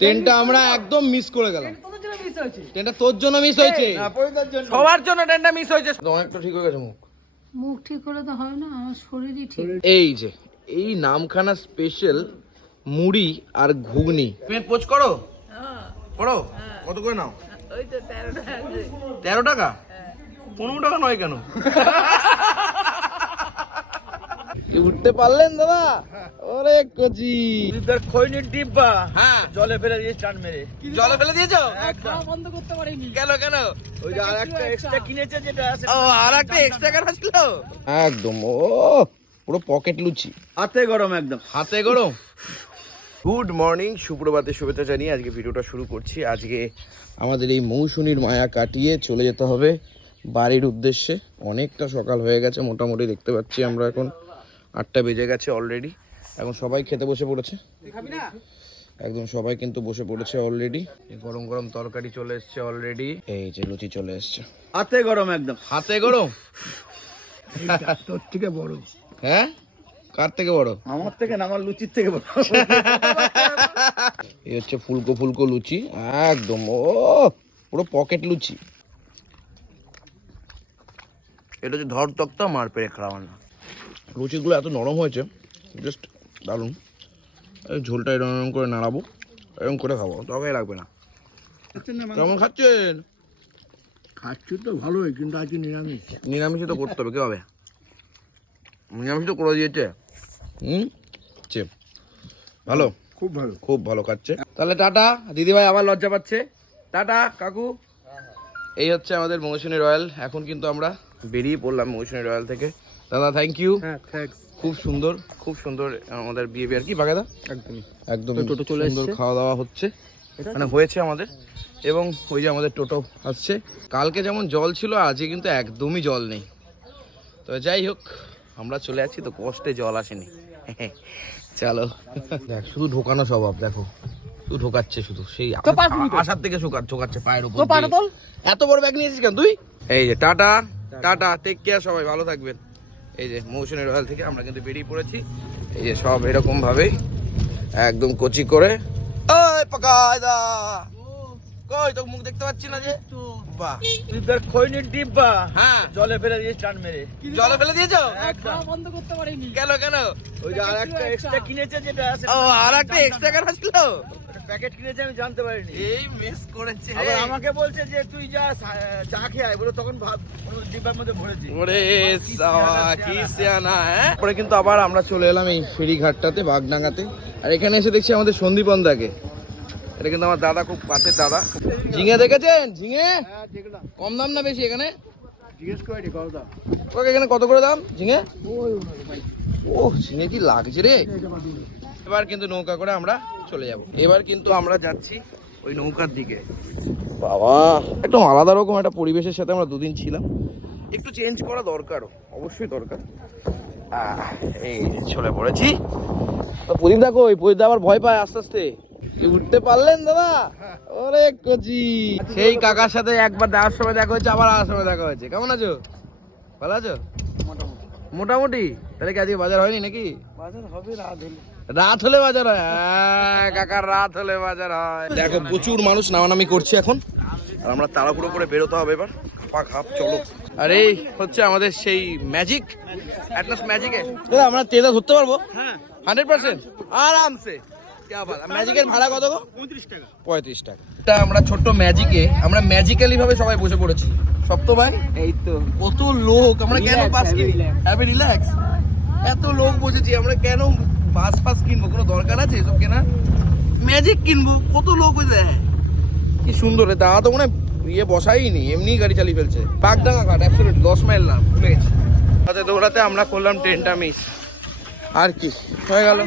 ট্রেনটা আমরা একদম মিস করে গেলাম। ট্রেনটা তোর জন্য মিস হয়েছে। সবার জন্য ট্রেনটা মিস হয়েছে। অনেকটা ঠিক হয়ে গেছে মুখ। মুখ ঠিক হলে তো হয় না আমার শরীরই ঠিক। এই যে এই নামখানা স্পেশাল মুড়ি আর ঘুগনি। পেট পোচ করো। করো। কত করে নাও? তেরো টাকা? পনেরো টাকা নয় কেন? উঠতে পারলেন দাদা? ওরে কচি। খৈনির ডিব্বা। হ্যাঁ। জলে ফেলে দিয়ে চান মেরে। জলে ফেলে দিয়েছ? খাওয়া বন্ধ করতে পারিনি। কেন কেন? ওই যে আর একটা এক্সট্রা কিনেছে যেটা আছে। ও আর একটা এক্সট্রা কেন ছিল একদম ও পুরো পকেট লুচি। হাতে গরম একদম। হাতে গরম। গুড মর্নিং সুপ্রভাতে শুভেচ্ছা জানিয়ে আজকে ভিডিওটা শুরু করছি। আজকে আমাদের এই মৌসুমীর মায়া কাটিয়ে চলে যেতে হবে বাড়ির উদ্দেশ্যে। অনেকটা সকাল হয়ে গেছে মোটামুটি দেখতে পাচ্ছি আমরা এখন। আটটা বেজে গেছে অলরেডি এখন সবাই খেতে বসে পড়েছে। একদম সবাই কিন্তু বসে পড়েছে অলরেডি গরম গরম তরকারি চলে এসছে অলরেডি এই যে লুচি চলে এসছে। হাতে গরম একদম। হাতে গরম? তোর থেকে বড়। হ্যাঁ? কার থেকে বড়? আমার থেকে না আমার লুচির থেকে বড়। এই হচ্ছে ফুলকো ফুলকো লুচি। একদম ও পুরো পকেট লুচি। এটা হচ্ছে ধর তক্তা মার পেরে খাওয়ানো। লুচিগুলো এত নরম হয়েছে জাস্ট দারুণ। এই ঝোলটা এরকম এরকম করে নাড়াবো এরকম করে খাব তরকারি লাগবে না। কেমন খাচ্ছেন? খাচ্ছি তো ভালোই কিন্তু আজকে নিরামিষ। নিরামিষই তো করতে হবে কি হবে নিরামিষ তো করে দিয়েছে। হুম? চে ভালো? খুব ভালো। খুব ভালো খাচ্ছে। তাহলে টাটা দিদিভাই আবার লজ্জা পাচ্ছে। টাটা কাকু। এই হচ্ছে আমাদের মৌসুমী রয়্যাল। এখন কিন্তু আমরা বেরিয়ে পড়লাম মৌসুমী রয়্যাল থেকে। দাদা থ্যাংক ইউ হ্যাঁ থ্যাঙ্কস খুব সুন্দর খুব সুন্দর আমাদের বিহেভিয়ার কি বাগেদা? একদমই। একদম টোটো চলে সুন্দর খাওয়া দাওয়া হচ্ছে। মানে হয়েছে আমাদের। এবং ওই যে আমাদের টোটো আসছে। কালকে যেমন জল ছিল আজকে কিন্তু একদমই জল নেই। তো যাই হোক আমরা চলে যাচ্ছি তো কষ্টে জল আসেনি। চলো। দেখ শুধু ঢোকানো স্বভাব দেখো। শুধু ঢোকাচ্ছে শুধু সেই আসার থেকে ঢোকা ঢোকাচ্ছে পায়ের উপর। এত বড় ব্যাগ নিয়েছিস কেন? তুই? এই যে টাটা টাটা। টেক কেয়ার সবাই ভালো থাকবেন। এই যে মৌসুমী রয়্যাল থেকে আমরা কিন্তু বেরিয়ে পড়েছি। এই যে সব এরকম ভাবেই একদম কচি করে। ওই পাকায়দা! কই তো মুখ দেখতে পাচ্ছি না যে? বাহ খৈনির ডিব্বা। হ্যাঁ। জলে ফেলে দিয়ে চান মেরে। জলে ফেলে দিয়েছ? খাওয়া বন্ধ করতে পারিনি। কেন কেন? ওই যে আর একটা। এক্সট্রা কিনেছে যেটা আছে ও আর একটা এক্সট্রা কেন ছিল প্যাকেট কিনেছে আমি জানতে পারিনি। এই মিস করেছে। আবার আমাকে বলছে যে তুই যা চা খেয়ে আয়। বলে তখন ভাব ডিব্বার মধ্যে ভরেছি। ওরে সাওয়া কি সিয়ানা হ্যাঁ? পরে কিন্তু আবার আমরা চলে এলাম এই ফেরিঘাটটাতে বাগডাঙ্গাতে। আর এখানে এসে দেখছি আমাদের সন্দীপন দাকে এটা কিন্তু আমার দাদা খুব পাশের দাদা ঝিঙে দেখেছেন? ঝিঙে? হ্যাঁ কম দাম না বেশি এখানে? ওকে এখানে কত করে দাম ঝিঙে? ও ঝিঙে কি লাগছে রে? এবার কিন্তু নৌকা করে আমরা চলে যাব। এবার কিন্তু আমরা যাচ্ছি ওই নৌকার দিকে। বাবা একটু আলাদা রকম একটা পরিবেশের সাথে আমরা দুদিন ছিলাম। একটু চেঞ্জ করা দরকারও অবশ্যই দরকার। এই চলে পড়েছি। তো প্রদীপ দেখো ওই প্রদীপ আবার ভয় পায় আস্তে আস্তে। উঠতে পারলেন দাদা? ওরে কচি। সেই কাকার সাথে একবার দেওয়ার সময় দেখা হয়েছে আবার আসার সময় দেখা হয়েছে। কেমন আছো? ভালো আছো? মোটামুটি। তাহলে কি আজকে বাজার হয়নি নাকি? বাজার হবে রাত হলে। রাত হলে বাজার হয়? হ্যাঁ, কাকার রাত হলে বাজার হয়। দেখো প্রচুর মানুষ নামানামি করছে এখন। আর আমরা তাড়াহুড়ো করে বেরোতে হবে এবার। খাপা খাপ চলো। আর এই হচ্ছে আমাদের সেই ম্যাজিক অ্যাটলাস ম্যাজিকে আমরা তেলা ধরতে পারব? হ্যাঁ। হান্ড্রেড পার্সেন্ট আরামসে। ম্যাজিকের ভাড়া কত গো? পঁয়ত্রিশ টাকা। পঁয়ত্রিশ টাকা। এটা আমরা ছোট্ট ম্যাজিকে আমরা ম্যাজিক্যালি ভাবে সবাই বসে পড়েছি। ভাই? এই তো। কত লোক আমরা কেন have কিনি. রিল্যাক্স এত লোক বসেছি আমরা কেন বাস ফাস কিনবো? কোনো দরকার আছে এসব কেনা ম্যাজিক কিনবো কত লোক হয়েছে কি সুন্দর রে দাদা তো মনে হয় ইয়ে বসাই নি এমনি গাড়ি চালিয়ে ফেলছে। বাগডাঙ্গা ঘাট অ্যাবসলিউট দশ মাইল না ভুলে গেছি। দৌড়াতে আমরা করলাম ট্রেনটা মিস আর কি হয়ে গেল।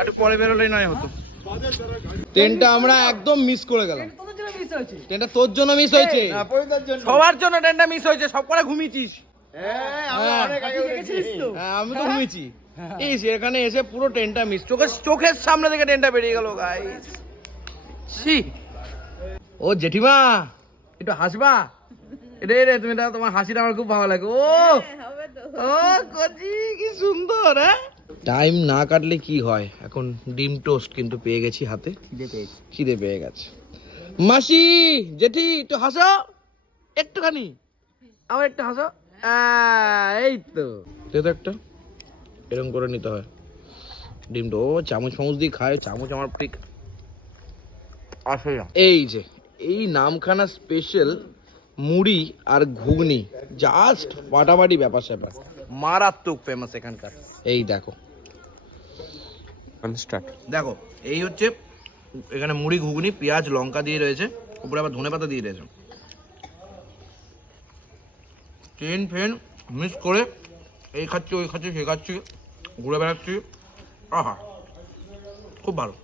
একটু পরে বেরোলেই নয় হতো। ট্রেনটা আমরা একদম মিস করে গেলাম। তোদের জন্য মিস হয়েছে। ট্রেনটা তোর জন্য মিস হয়েছে। সবার জন্য ট্রেনটা মিস হয়েছে সব করে ঘুমিয়েছিস। হ্যাঁ আমি হ্যাঁ। তো? হ্যাঁ, আমি তো ঘুমিয়েছি। এই সেখানে এসে পুরো ট্রেনটা মিস চোখের চোখের সামনে থেকে ট্রেনটা বেরিয়ে গেল গাইস ছি। ও জেঠিমা! একটু হাসবা? রে রে তুমি তোমার হাসিটা আমার খুব ভালো লাগে। ও! ও কচি কি সুন্দর হ্যাঁ? টাইম না কাটলে কি হয়? এখন ডিম টোস্ট কিন্তু পেয়ে গেছি হাতে। খিদে পেয়েছি। খিদে পেয়ে গেছে। মাসি জেঠি একটু হাসো। একটুখানি। আমার একটু হাসো। এই তো। তো একটা। এরকম করে নিতে হয়। ডিমটা ও চামচ ফামচ দিয়ে খায়। চামচ আমার ঠিক আসে না। এই যে এই নামখানা স্পেশাল মুড়ি আর ঘুগনি। জাস্ট ফাটাফাটি ব্যাপার স্যাপার মারাত্মক ফেমাস এখানকার। এই দেখো। স্টার্ট দেখো এই হচ্ছে এখানে মুড়ি ঘুগনি পেঁয়াজ লঙ্কা দিয়ে রয়েছে উপরে আবার ধনে পাতা দিয়ে রয়েছে। ট্রেন ফ্রেন মিস করে এই খাচ্ছি ওই খাচ্ছি সে খাচ্ছি ঘুরে বেড়াচ্ছি। আহা খুব ভালো।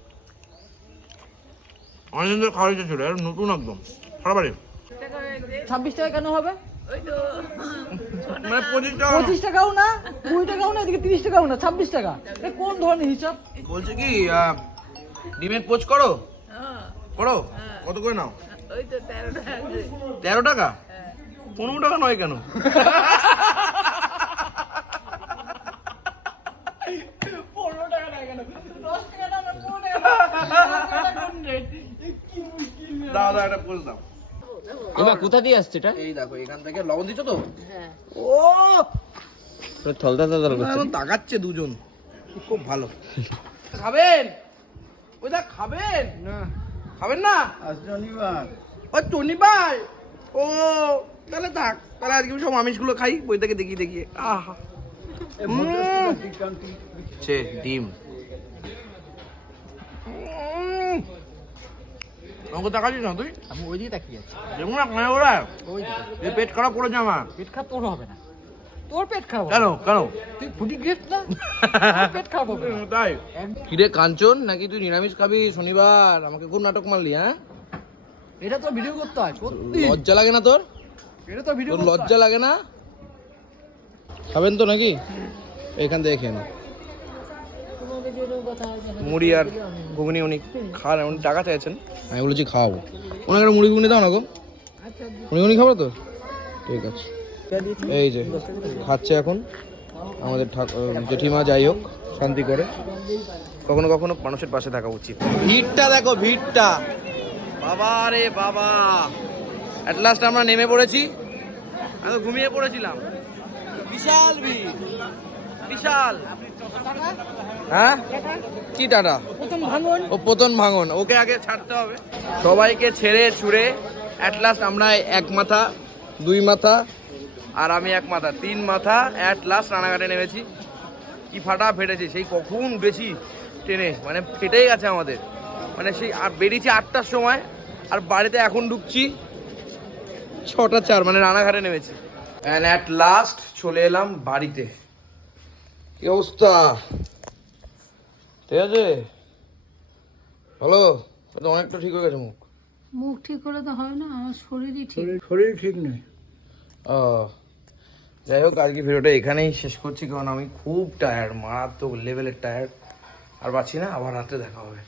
অনেকদিন ধরে খাওয়ার ইচ্ছা ছিল নতুন একদম। ফাটাফাটি ছাব্বিশ টাকা কেন হবে? মানে পঁচিশ টাকা পঁচিশ টাকাও না কুড়ি টাকাও না এদিকে তিরিশ টাকাও না ছাব্বিশ টাকা। এটা কোন ধরনের হিসাব? বলছে কি আহ, ডিমের পোচ করো? করো? কত করে নাও? তেরো টাকা? পনেরো টাকা নয় কেন দাও দাও একটা পোচ দাও এবার কোথা দিয়ে আসছে এটা? এই দেখো এখান থেকে লবণ দিচ্ছ তো? ও! থলদা দাদা এখন তাকাচ্ছে দুজন। খুব ভালো। খাবেন? ওই দা খাবেন? না। খাবেন না? আজ শনিবার। ও টনি ভাই ও তাহলে থাক। তাহলে আজকে সব আমিষগুলো খাই বই থেকে দেখি দেখি আহা। সে ডিম। আমাকে তাকাচ্ছিস না তুই? আমি ওই দিকে তাকিয়ে আছি। দেখুন না খায় ওরা? ওই দিকে। এই পেট খারাপ করেছে আমার। পেট খারাপ তোর হবে না। তোর পেট খারাপ কেন কেন? তুই ফুটি গ্রেট না পেট খারাপ হবে না। তাই? কিরে কাঞ্চন নাকি তুই নিরামিষ খাবি? শনিবার। আমাকে খুব নাটক মারলি হ্যাঁ? এটা তো ভিডিও করতে হয় সত্যি। লজ্জা লাগে না তোর? এটা তো ভিডিও লজ্জা লাগে না? খাবেন তো নাকি? এখান থেকে খেয়ে। মুড়ি আর ঘুগনি উনি খান উনি টাকা চাইছেন। আমি বলেছি খাওয়াবো। ওনাকে একটা মুড়ি ঘুগনি দাও না গো। মুড়ি ঘুগনি খাব তো? ঠিক আছে। এই যে খাচ্ছে এখন আমাদের ঠাক- আহ, জেঠিমা যাই হোক শান্তি করে। কখনো কখনো মানুষের পাশে থাকা উচিত। ভিড়টা দেখো ভিড়টা। বাবা রে বাবা। অ্যাট লাস্ট আমরা নেমে পড়েছি। আমি তো ঘুমিয়ে পড়েছিলাম। বিশাল ভিড়। বিশাল। হ্যাঁ? কি টাটা? প্রথম ও পতন ভাঙন। ওকে আগে ছাড়তে হবে। সবাইকে ছেড়ে ছুড়ে অ্যাট লাস্ট আমরা এক মাথা দুই মাথা আর আমি এক মাথা তিন মাথা অ্যাট লাস্ট রানাঘাটে নেমেছি। কি ফাটা ফেটেছে সেই কখন বেশি ট্রেনে মানে ফেটেই গেছে আমাদের। মানে সেই আর বেরিয়েছি আটটার সময় আর বাড়িতে এখন ঢুকছি ছটা চার মানে রানাঘাটে নেমেছি। অ্যান্ড অ্যাট লাস্ট চলে এলাম বাড়িতে। কি অবস্থা? ঠিক আছে? হ্যালো? তো অনেকটা ঠিক হয়ে গেছে মুখ। মুখ ঠিক করে তো হয় না আমার শরীরই ঠিক। শরীর শরীর ঠিক নেই। ও যাই হোক আজকে ভিডিওটা এখানেই শেষ করছি কারণ আমি খুব টায়ার্ড মারাত্মক লেভেলের টায়ার্ড আর পাচ্ছি না আবার রাতে দেখা হবে।